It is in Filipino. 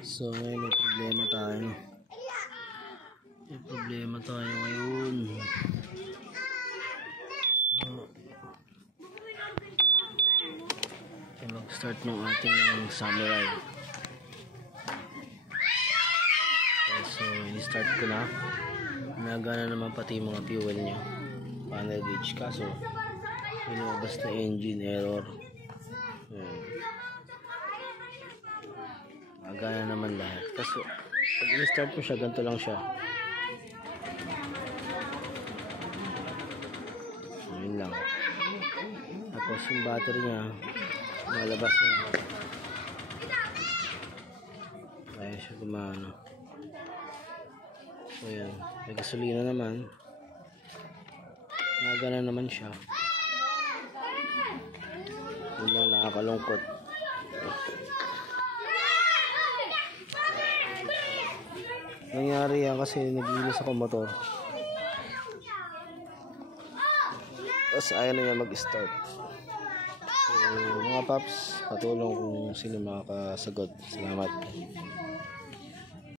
So ngayon may problema tayo. Ngayon. So mag-start ng ating samurai. So ini-start ko na. Nagana naman pati yung mga fuel niya. Panel gauge, kaso lumabas na engine error. Nagana naman lahat. Kaso pag ini-start mo siya, ganito lang siya. Yun lang. Tapos yung battery niya malabas na. Kaya siya gumana. So yan, may gasolina naman. Nagana naman siya. Yun lang, nakakalungkot. Nangyari yan kasi naglinis ako motor. Tapos ayaw na niya mag-start. So mga paps, patulong kung sino makakasagot. Salamat.